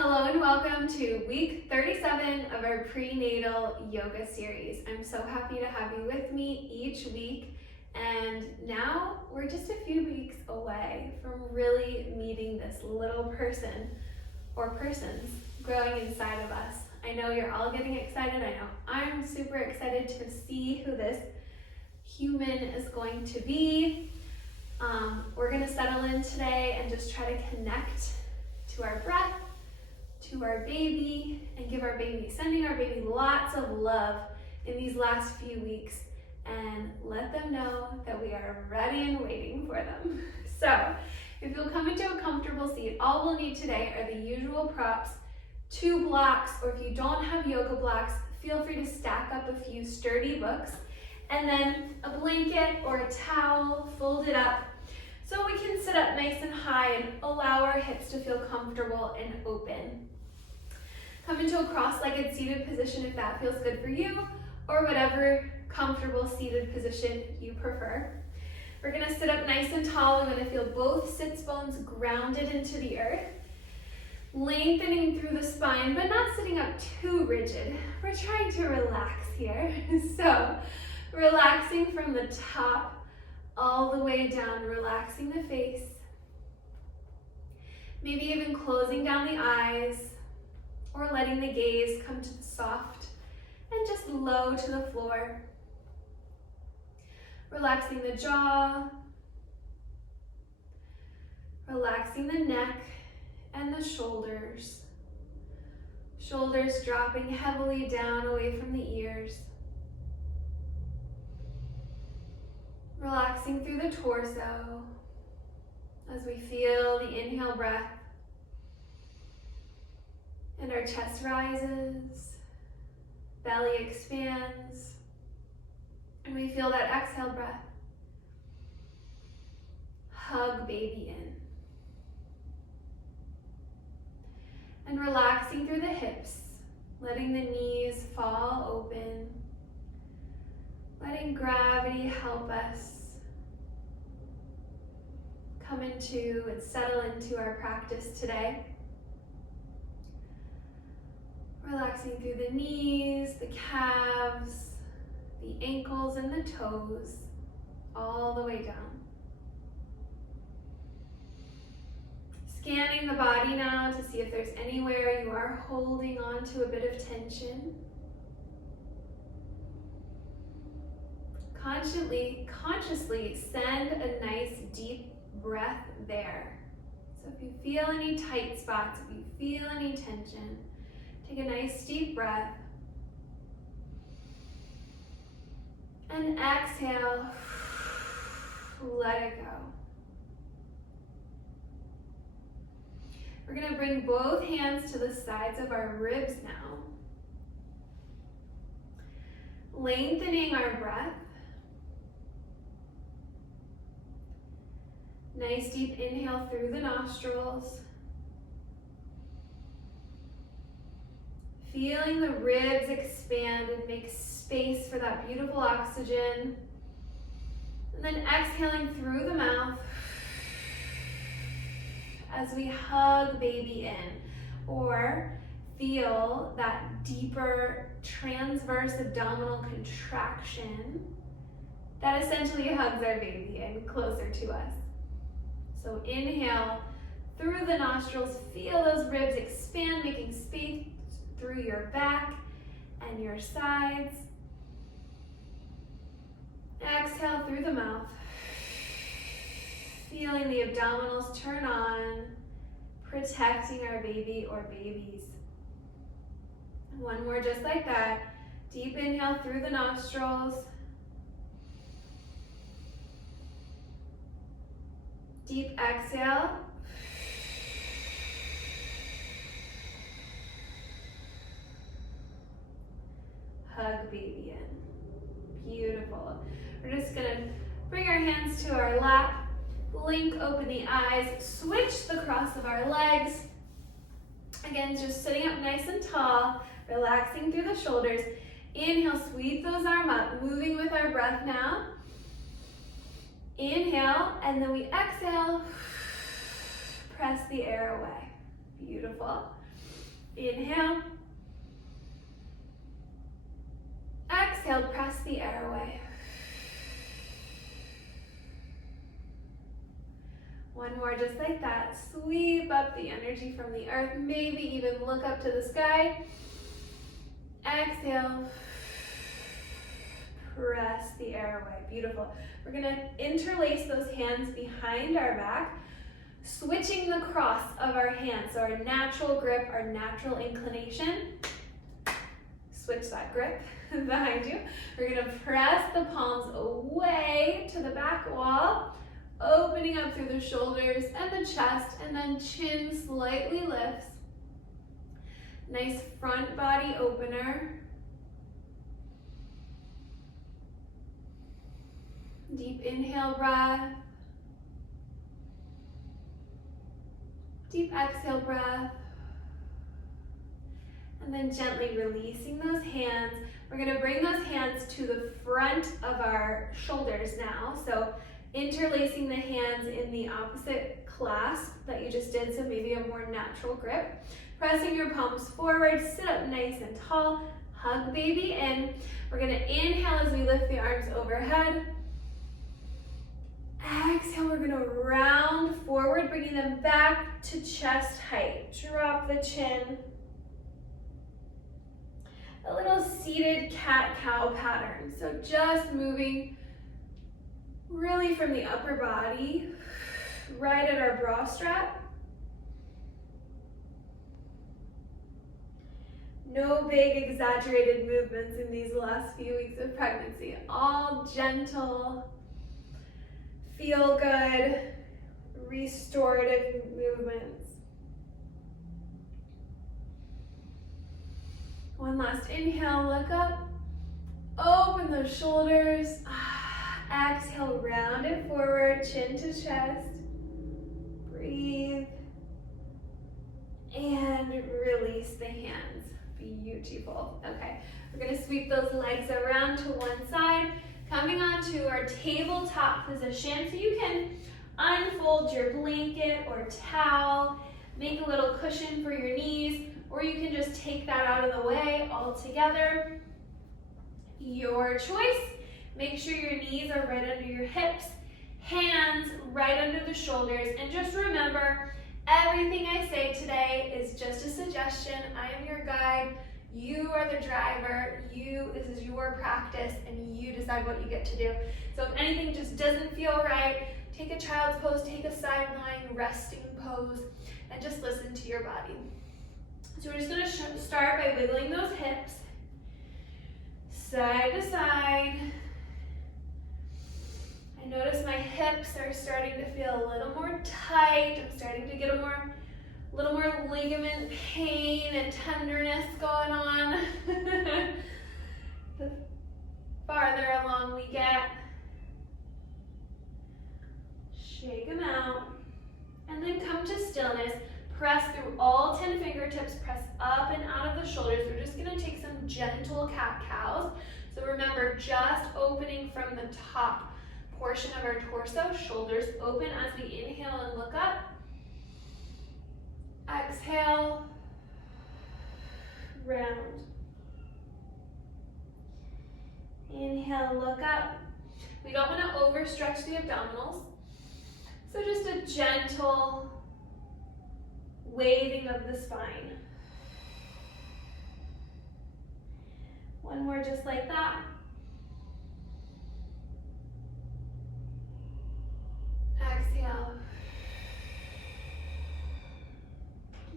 Hello and welcome to week 37 of our prenatal yoga series. I'm so happy to have you with me each week, and now we're just a few weeks away from really meeting this little person or persons growing inside of us. I know you're all getting excited. I know I'm super excited to see who this human is going to be. We're going to settle in today and just try to connect to our breath, to our baby, and sending our baby lots of love in these last few weeks, and let them know that we are ready and waiting for them. So if you'll come into a comfortable seat, all we'll need today are the usual props, 2 blocks, or if you don't have yoga blocks, feel free to stack up a few sturdy books, and then a blanket or a towel folded up so we can sit up nice and high and allow our hips to feel comfortable and open. Come into a cross-legged seated position if that feels good for you, or whatever comfortable seated position you prefer. We're gonna sit up nice and tall. I'm gonna feel both sits bones grounded into the earth, lengthening through the spine, but not sitting up too rigid. We're trying to relax here. So, relaxing from the top all the way down, relaxing the face. Maybe even closing down the eyes or letting the gaze come to the soft and just low to the floor. Relaxing the jaw, relaxing the neck and the shoulders. Shoulders dropping heavily down away from the ears. Relaxing through the torso as we feel the inhale breath and our chest rises, belly expands, and we feel that exhale breath. Hug baby in. And relaxing through the hips, letting the knees fall open. Letting gravity help us come into and settle into our practice today. Relaxing through the knees, the calves, the ankles and the toes, all the way down. Scanning the body now to see if there's anywhere you are holding on to a bit of tension. Consciously send a nice deep breath there. So if you feel any tight spots, if you feel any tension, take a nice deep breath. And exhale, let it go. We're going to bring both hands to the sides of our ribs now. Lengthening our breath. Nice deep inhale through the nostrils. Feeling the ribs expand and make space for that beautiful oxygen. And then exhaling through the mouth as we hug baby in, or feel that deeper transverse abdominal contraction that essentially hugs our baby in closer to us. So inhale through the nostrils, feel those ribs expand, making space through your back and your sides. Exhale through the mouth, feeling the abdominals turn on, protecting our baby or babies. One more just like that. Deep inhale through the nostrils. Deep exhale. Hug baby in. Beautiful. We're just gonna bring our hands to our lap, blink open the eyes, switch the cross of our legs. Again, just sitting up nice and tall, relaxing through the shoulders. Inhale, sweep those arms up, moving with our breath now. Inhale, and then we exhale, press the air away. Beautiful. Inhale. Exhale, press the air away. One more just like that. Sweep up the energy from the earth. Maybe even look up to the sky. Exhale. Press the air away. Beautiful. We're going to interlace those hands behind our back, switching the cross of our hands. So our natural grip, our natural inclination. Switch that grip behind you. We're going to press the palms away to the back wall, opening up through the shoulders and the chest, and then chin slightly lifts. Nice front body opener. Deep inhale breath. Deep exhale breath. And then gently releasing those hands. We're going to bring those hands to the front of our shoulders now. So interlacing the hands in the opposite clasp that you just did, so maybe a more natural grip. Pressing your palms forward, sit up nice and tall, hug baby in. We're going to inhale as we lift the arms overhead. Exhale, we're going to round forward, bringing them back to chest height. Drop the chin. A little seated cat-cow pattern. So just moving really from the upper body, right at our bra strap. No big exaggerated movements in these last few weeks of pregnancy. All gentle, feel good, restorative movements. One last inhale, look up, open those shoulders. Exhale, round it forward, chin to chest. Breathe. And release the hands. Beautiful. Okay, we're gonna sweep those legs around to one side, coming onto our tabletop position. So you can unfold your blanket or towel, make a little cushion for your knees, or you can just take that out of the way altogether. Your choice. Make sure your knees are right under your hips, hands right under the shoulders, and just remember, everything I say today is just a suggestion. I am your guide. You are the driver. This is your practice, and you decide what you get to do. So if anything just doesn't feel right, take a child's pose, take a side lying resting pose, and just listen to your body. So we're just going to start by wiggling those hips, side to side. I notice my hips are starting to feel a little more tight. I'm starting to get a little more ligament pain and tenderness going on. The farther along we get, shake them out, and then come to stillness. Press through all 10 fingertips, press up and out of the shoulders. We're just gonna take some gentle cat-cows. So remember, just opening from the top portion of our torso, shoulders open as we inhale and look up. Exhale, round. Inhale, look up. We don't want to overstretch the abdominals, so just a gentle waving of the spine. One more just like that. Exhale.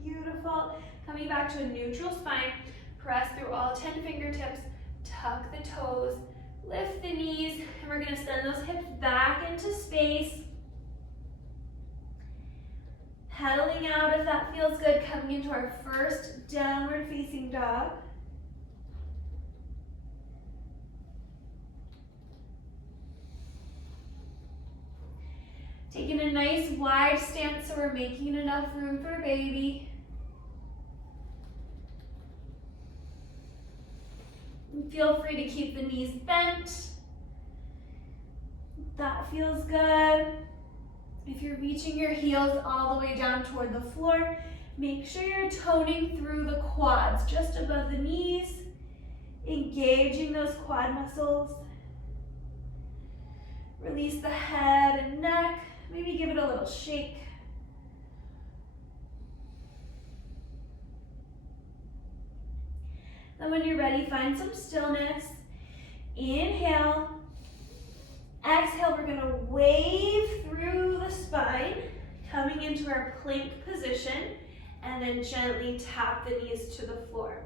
Beautiful. Coming back to a neutral spine, press through all 10 fingertips, tuck the toes, lift the knees, and we're going to send those hips back into space. Pedaling out if that feels good, coming into our first downward facing dog. Taking a nice wide stance so we're making enough room for baby. And feel free to keep the knees bent. That feels good. If you're reaching your heels all the way down toward the floor, Make sure you're toning through the quads, just above the knees, engaging those quad muscles. Release the head and neck. Maybe give it a little shake. Then when you're ready, find some stillness. Inhale. Exhale, we're gonna wave through the spine, coming into our plank position, and then gently tap the knees to the floor.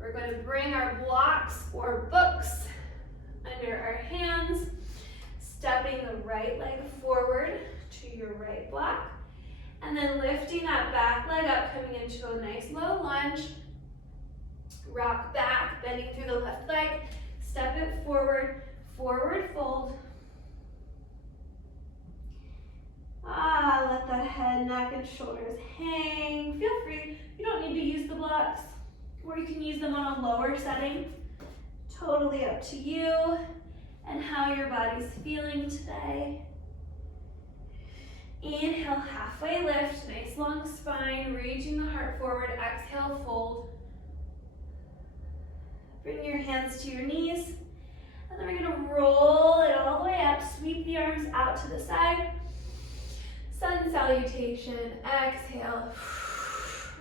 We're going to bring our blocks or books under our hands, stepping the right leg forward to your right block, and then lifting that back leg up, coming into a nice low lunge. Rock back, bending through the left leg, step it forward, forward fold. Let that head, neck, and shoulders hang. Feel free, you don't need to use the blocks, or you can use them on a lower setting. Totally up to you and how your body's feeling today. Inhale, halfway lift, nice long spine, reaching the heart forward. Exhale, fold. Bring your hands to your knees, and then we're gonna roll it all the way up, sweep the arms out to the side. Sun salutation, exhale,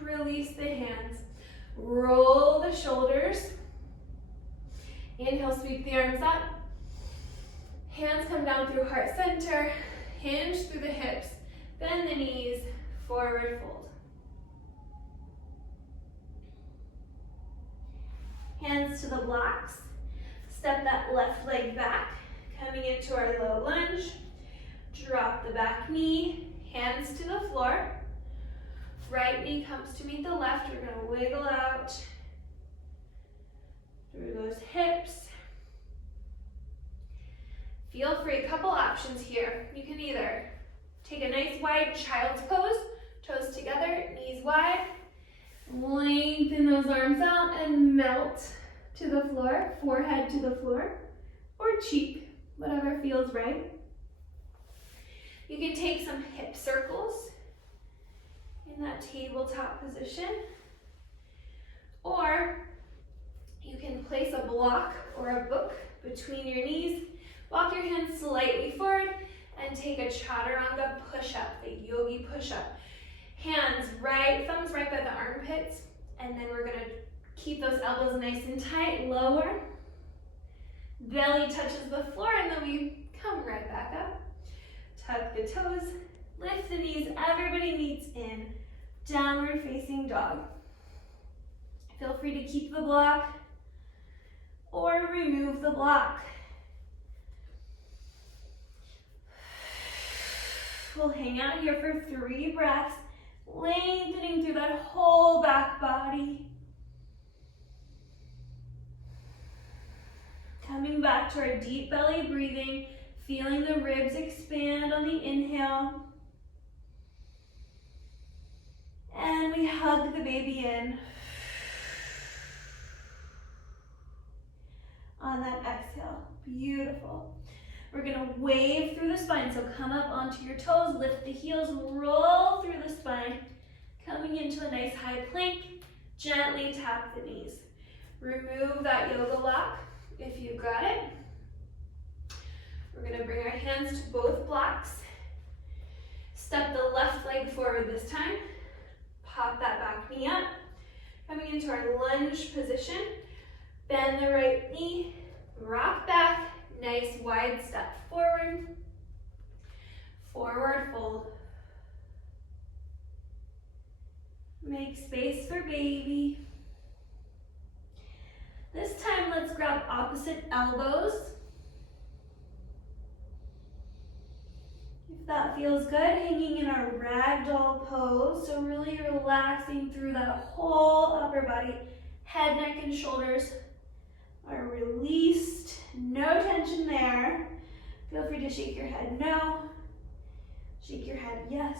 release the hands, roll the shoulders, inhale, sweep the arms up, hands come down through heart center, hinge through the hips, bend the knees, forward fold. Hands to the blocks, step that left leg back, coming into our low lunge. Drop the back knee, hands to the floor. Right knee comes to meet the left. We're going to wiggle out through those hips. Feel free, a couple options here. You can either take a nice wide child's pose, toes together, knees wide. Lengthen those arms out and melt to the floor, forehead to the floor, or cheek, whatever feels right. You can take some hip circles in that tabletop position, or you can place a block or a book between your knees, walk your hands slightly forward, and take a chaturanga push-up, a yogi push-up. Hands right, thumbs right by the armpits, and then we're gonna keep those elbows nice and tight, lower. Belly touches the floor, and then we come right back up. Tuck the toes, lift the knees, everybody meets in downward facing dog. Feel free to keep the block or remove the block. We'll hang out here for 3 breaths, lengthening through that whole back body. Coming back to our deep belly breathing, feeling the ribs expand on the inhale. And we hug the baby in. On that exhale, beautiful. We're gonna wave through the spine, so come up onto your toes, lift the heels, roll through the spine, coming into a nice high plank, gently tap the knees. Remove that yoga lock if you've got it. We're gonna bring our hands to both blocks. Step the left leg forward this time. Pop that back knee up. Coming into our lunge position. Bend the right knee, rock back, nice wide step forward. Forward fold. Make space for baby. This time, let's grab opposite elbows. If that feels good, hanging in our ragdoll pose, so really relaxing through that whole upper body. Head, neck, and shoulders are released. No tension there. Feel free to shake your head no. Shake your head yes.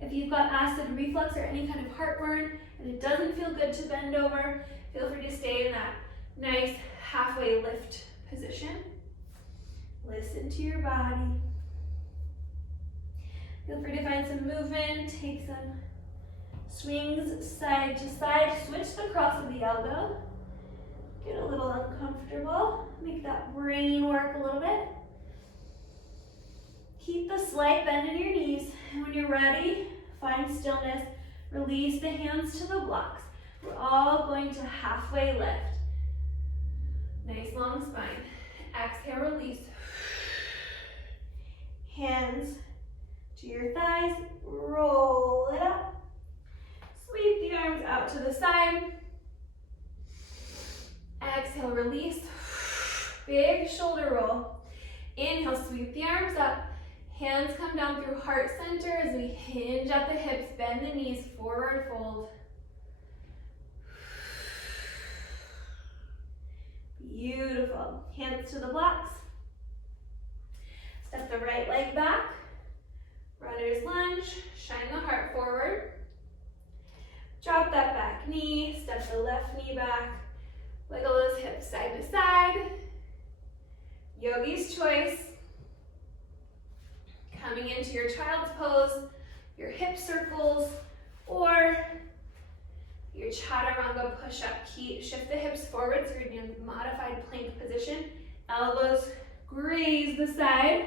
If you've got acid reflux or any kind of heartburn and it doesn't feel good to bend over, feel free to stay in that nice halfway lift position. Listen to your body. Feel free to find some some movement, take some swings side to side, switch the cross of the elbow. Get a little uncomfortable, make that brain work a little bit. Keep the slight bend in your knees, and when you're ready, find stillness, release the hands to the blocks. We're all going to halfway lift. Nice long spine. Exhale, release. Hands to your thighs, roll it up. Sweep the arms out to the side. Exhale, release. Big shoulder roll. Inhale, sweep the arms up. Hands come down through heart center as we hinge at the hips, bend the knees, forward fold. Beautiful. Hands to the blocks. Step the right leg back. Runner's lunge. Shine the heart forward. Drop that back knee. Step the left knee back. Wiggle those hips side to side. Yogi's choice. Coming into your child's pose, your hip circles, or your chaturanga push-up. Shift the hips forward so you're in a modified plank position. Elbows graze the side.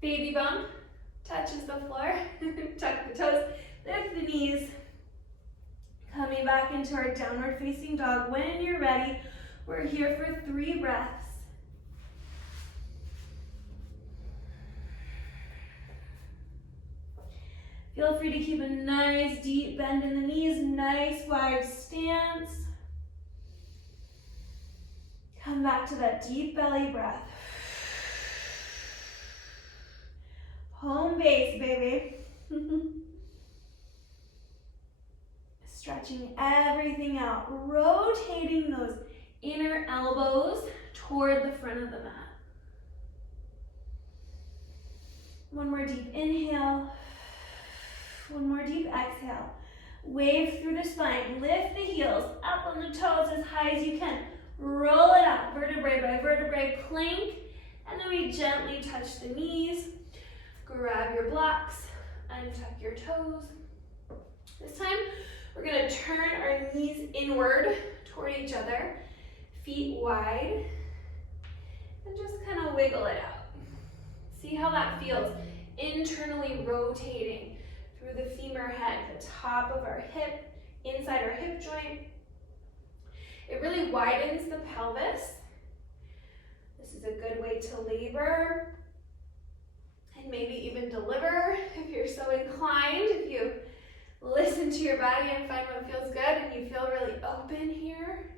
Baby bump touches the floor. Tuck the toes, lift the knees. Coming back into our downward facing dog. When you're ready, we're here for 3 breaths. Feel free to keep a nice deep bend in the knees, nice wide stance. Come back to that deep belly breath. Home base, baby. Stretching everything out, rotating those inner elbows toward the front of the mat. One more deep inhale. One more deep exhale. Wave through the spine. Lift the heels up on the toes as high as you can. Roll it up, vertebrae by vertebrae, plank. And then we gently touch the knees. Grab your blocks, untuck your toes. This time, we're gonna turn our knees inward toward each other. Feet wide. And just kind of wiggle it out. See how that feels. Internally rotating through the femur head, the top of our hip, inside our hip joint. It really widens the pelvis. This is a good way to labor and maybe even deliver if you're so inclined, if you listen to your body and find what feels good and you feel really open here.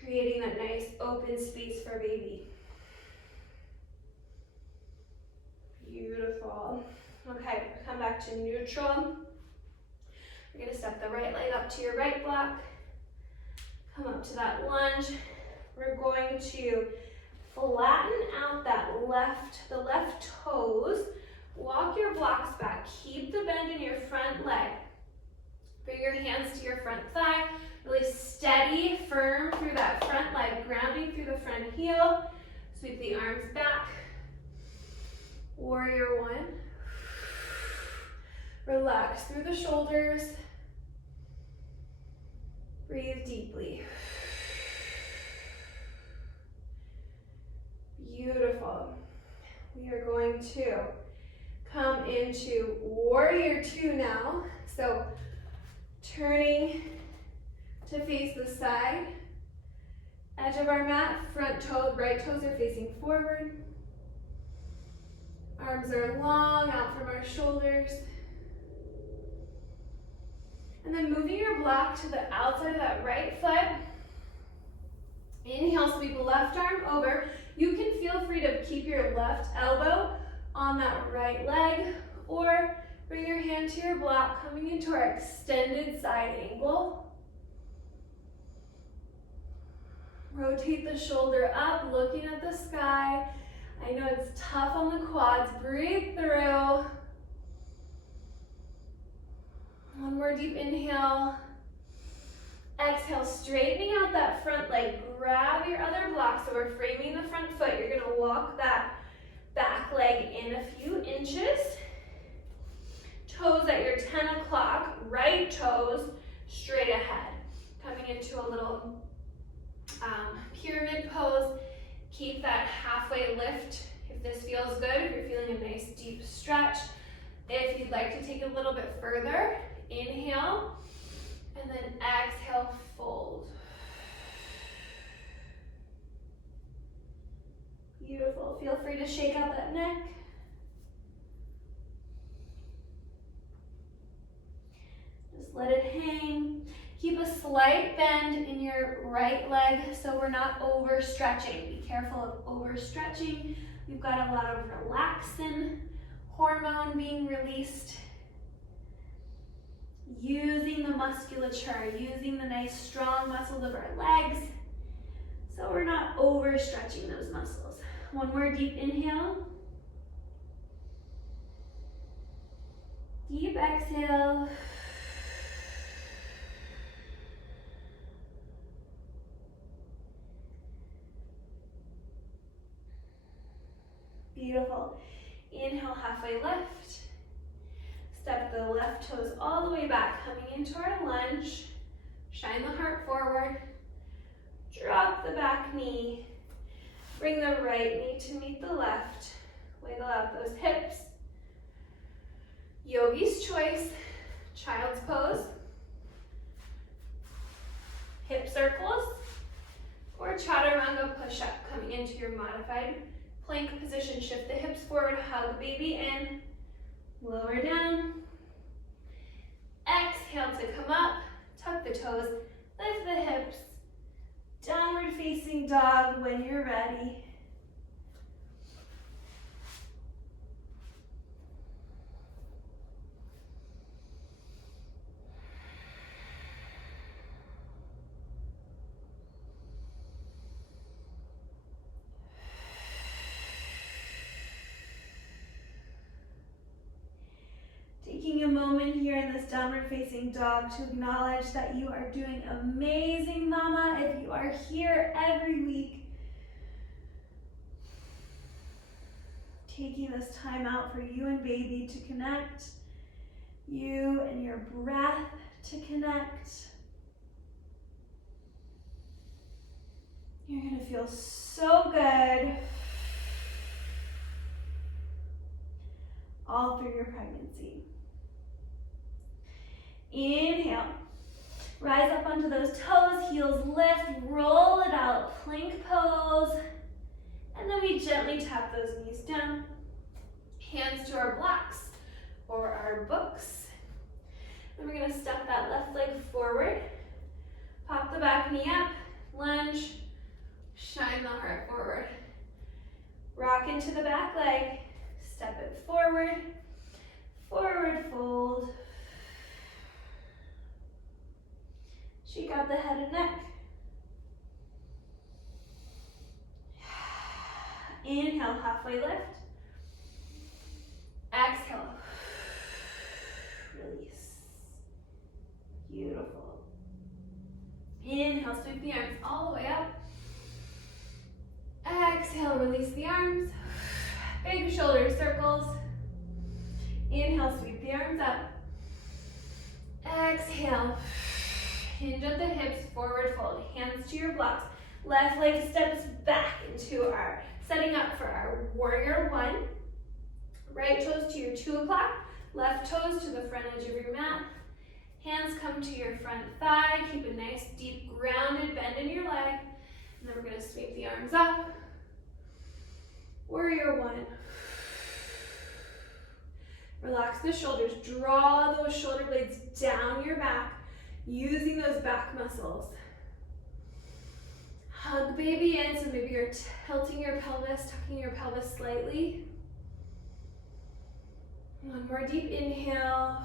Creating that nice open space for baby. Beautiful. Okay, come back to neutral. You're gonna step the right leg up to your right block. Come up to that lunge. We're going to flatten out the left toes. Walk your blocks back. Keep the bend in your front leg. Bring your hands to your front thigh. Really steady, firm through that front leg, grounding through the front heel. Sweep the arms back. Warrior one. Relax through the shoulders. Breathe deeply. Beautiful. We are going to come into warrior two now. So turning to face the side edge of our mat, front toe, right toes are facing forward. Arms are long out from our shoulders. And then moving your block to the outside of that right foot. Inhale, sweep left arm over. You can feel free to keep your left elbow on that right leg, or bring your hand to your block, coming into our extended side angle. Rotate the shoulder up, looking at the sky. I know it's tough on the quads. Breathe through. One more deep inhale. Exhale, straightening out that front leg. Grab your other block. So we're framing the front foot. You're gonna walk that back leg in a few inches. 10 o'clock, right toes straight ahead. Coming into a little pyramid pose. Keep that halfway lift if this feels good, if you're feeling a nice deep stretch. If you'd like to take it a little bit further, inhale, and then exhale, fold. Beautiful. Feel free to shake out that neck. Just let it hang. Keep a slight bend in your right leg so we're not overstretching. Be careful of overstretching. We've got a lot of relaxin hormone being released. Using the musculature, using the nice strong muscles of our legs so we're not overstretching those muscles. One more deep inhale. Deep exhale. Beautiful. Inhale, halfway lift. Step the left toes all the way back, coming into our lunge. Shine the heart forward. Drop the back knee. Bring the right knee to meet the left. Wiggle out those hips. Yogi's choice, child's pose, hip circles, or chaturanga push-up. Coming into your modified plank position, shift the hips forward, hug baby in, lower down. Exhale to come up, tuck the toes, lift the hips. Downward facing dog when you're ready. Taking a moment here in this downward facing dog to acknowledge that you are doing amazing, mama. If you are here every week, taking this time out for you and baby to connect, you and your breath to connect. You're gonna feel so good all through your pregnancy. Inhale, rise up onto those toes, heels lift, roll it out, plank pose, and then we gently tap those knees down, hands to our blocks or our books. Then we're gonna step that left leg forward, pop the back knee up, lunge, shine the heart forward. Rock into the back leg, step it forward, forward fold. Shake out the head and neck. Inhale, halfway lift. Exhale. Release. Beautiful. Inhale, sweep the arms all the way up. Exhale, release the arms. Big shoulder circles. Inhale, sweep the arms up. Exhale. Hinge at the hips, forward fold, hands to your blocks. Left leg steps back into our, setting up for our warrior one. Right toes to your 2 o'clock, left toes to the front edge of your mat. Hands come to your front thigh, keep a nice deep grounded bend in your leg. And then we're gonna sweep the arms up. Warrior one. Relax the shoulders, draw those shoulder blades down your back. Using those back muscles. Hug baby in, so maybe you're tilting your pelvis, tucking your pelvis slightly. One more deep inhale.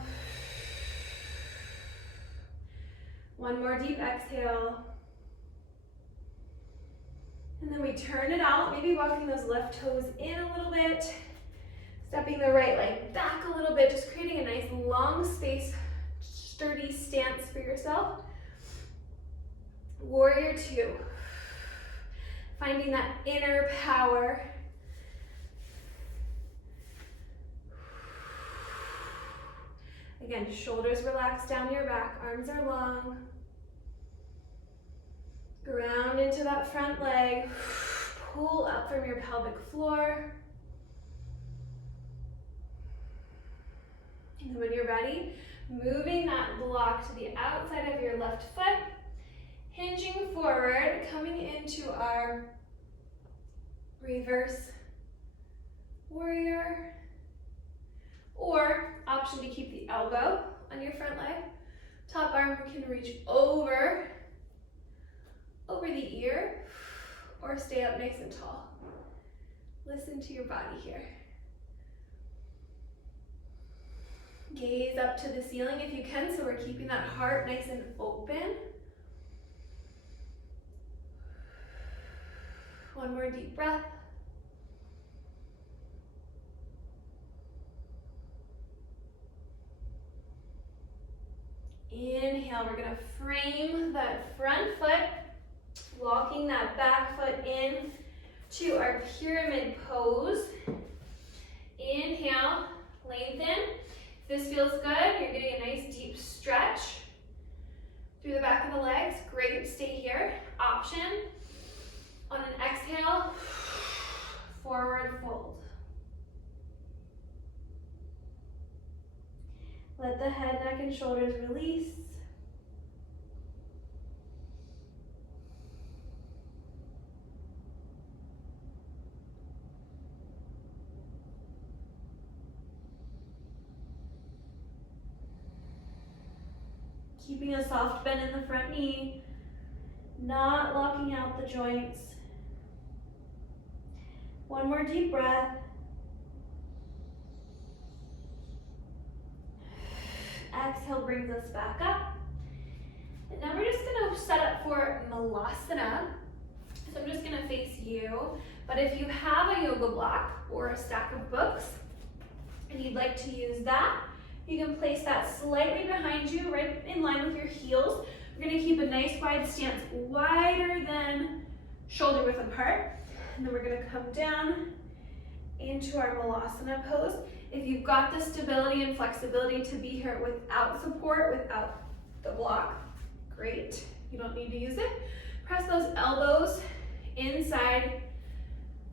One more deep exhale. And then we turn it out, maybe walking those left toes in a little bit, stepping the right leg back a little bit, just creating a nice long space, sturdy stance for yourself. Warrior two. Finding that inner power. Again, shoulders relax down your back, arms are long. Ground into that front leg. Pull up from your pelvic floor. And when you're ready, moving that block to the outside of your left foot, hinging forward, coming into our reverse warrior, or option to keep the elbow on your front leg. Top arm can reach over the ear, or stay up nice and tall. Listen to your body here. Gaze up to the ceiling if you can, so we're keeping that heart nice and open. One more deep breath. Inhale, we're gonna frame that front foot, walking that back foot in to our pyramid pose. Inhale, lengthen. If this feels good, you're getting a nice deep stretch through the back of the legs. Great, stay here. Option, on an exhale, forward fold. Let the head, neck, and shoulders release. Keeping a soft bend in the front knee, not locking out the joints. One more deep breath. Exhale brings us back up. And now we're just gonna set up for Malasana. So I'm just gonna face you, but if you have a yoga block or a stack of books and you'd like to use that, you can place that slightly behind you, right in line with your heels. We're gonna keep a nice wide stance, wider than shoulder width apart. And then we're gonna come down into our Malasana pose. If you've got the stability and flexibility to be here without support, without the block, great. You don't need to use it. Press those elbows inside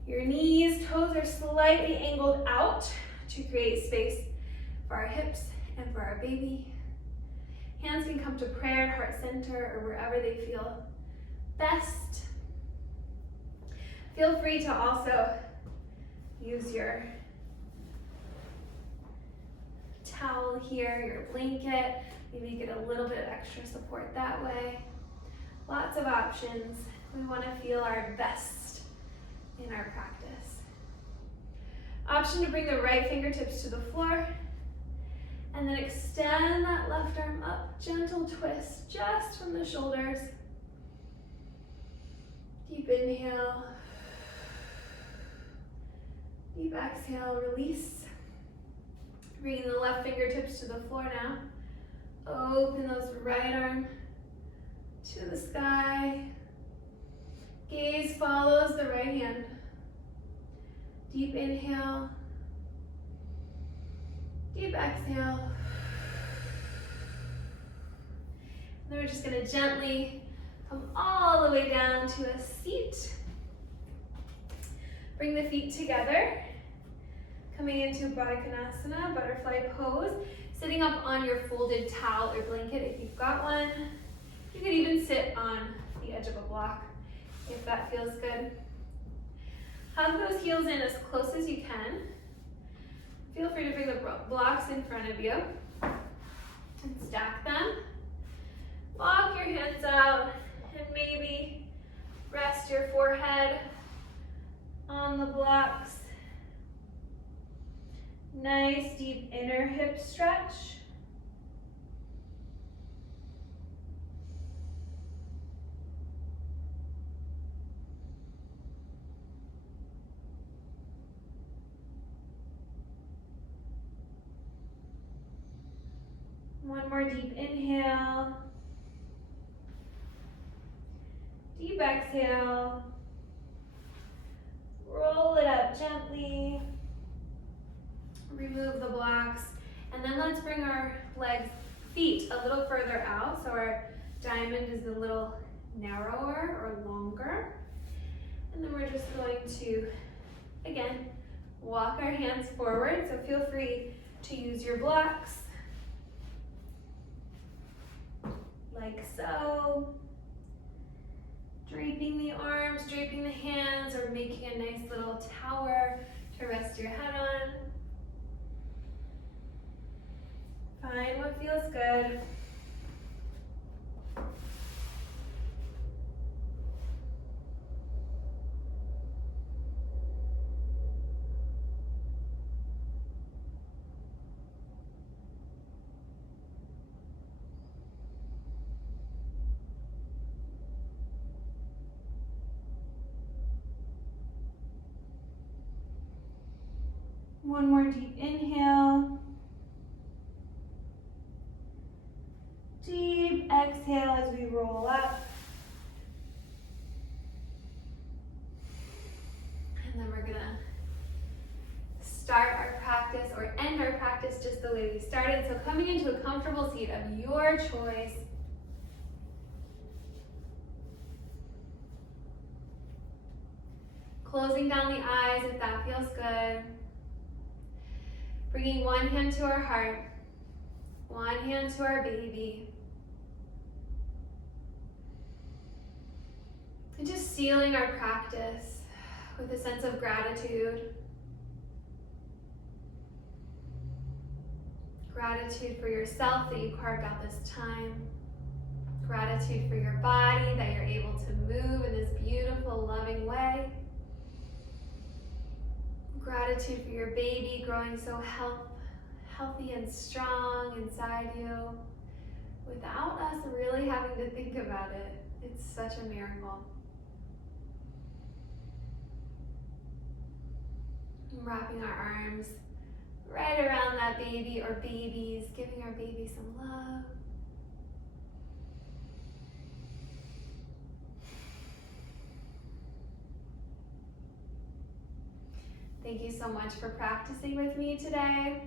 your knees. Toes are slightly angled out to create space for our hips and for our baby. Hands can come to prayer, heart center, or wherever they feel best. Feel free to also use your towel here, your blanket, maybe get a little bit of extra support that way. Lots of options. We want to feel our best in our practice. Option to bring the right fingertips to the floor, and then extend that left arm up, gentle twist just from the shoulders. Deep inhale, deep exhale, release. Bringing the left fingertips to the floor now. Open those right arm to the sky. Gaze follows the right hand. Deep inhale. Deep exhale. And then we're just gonna gently come all the way down to a seat. Bring the feet together. Coming into Baddha Konasana, butterfly pose. Sitting up on your folded towel or blanket if you've got one. You could even sit on the edge of a block if that feels good. Hug those heels in as close as you can. Feel free to bring the blocks in front of you and stack them. Walk your hands out and maybe rest your forehead on the blocks. Nice deep inner hip stretch. One more deep inhale. Deep exhale. Roll it up gently. Remove the blocks And then let's bring our feet a little further out so our diamond is a little narrower or longer. And then we're just going to, again, walk our hands forward. So feel free to use your blocks like so. Draping the arms, draping the hands, or making a nice little tower to rest your head on. Find what feels good. One more deep inhale. Deep exhale as we roll up. And then we're gonna start our practice or end our practice just the way we started. So coming into a comfortable seat of your choice. Closing down the eyes if that feels good. Bringing one hand to our heart, one hand to our baby. And just sealing our practice with a sense of gratitude. Gratitude for yourself that you carved out this time. Gratitude for your body that you're able to move in this beautiful, loving way. Gratitude for your baby growing so healthy and strong inside you without us really having to think about it. It's such a miracle. Wrapping our arms right around that baby or babies, giving our baby some love. Thank you so much for practicing with me today.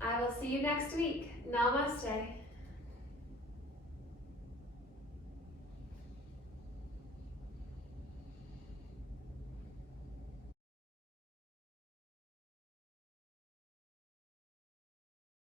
I will see you next week. Namaste.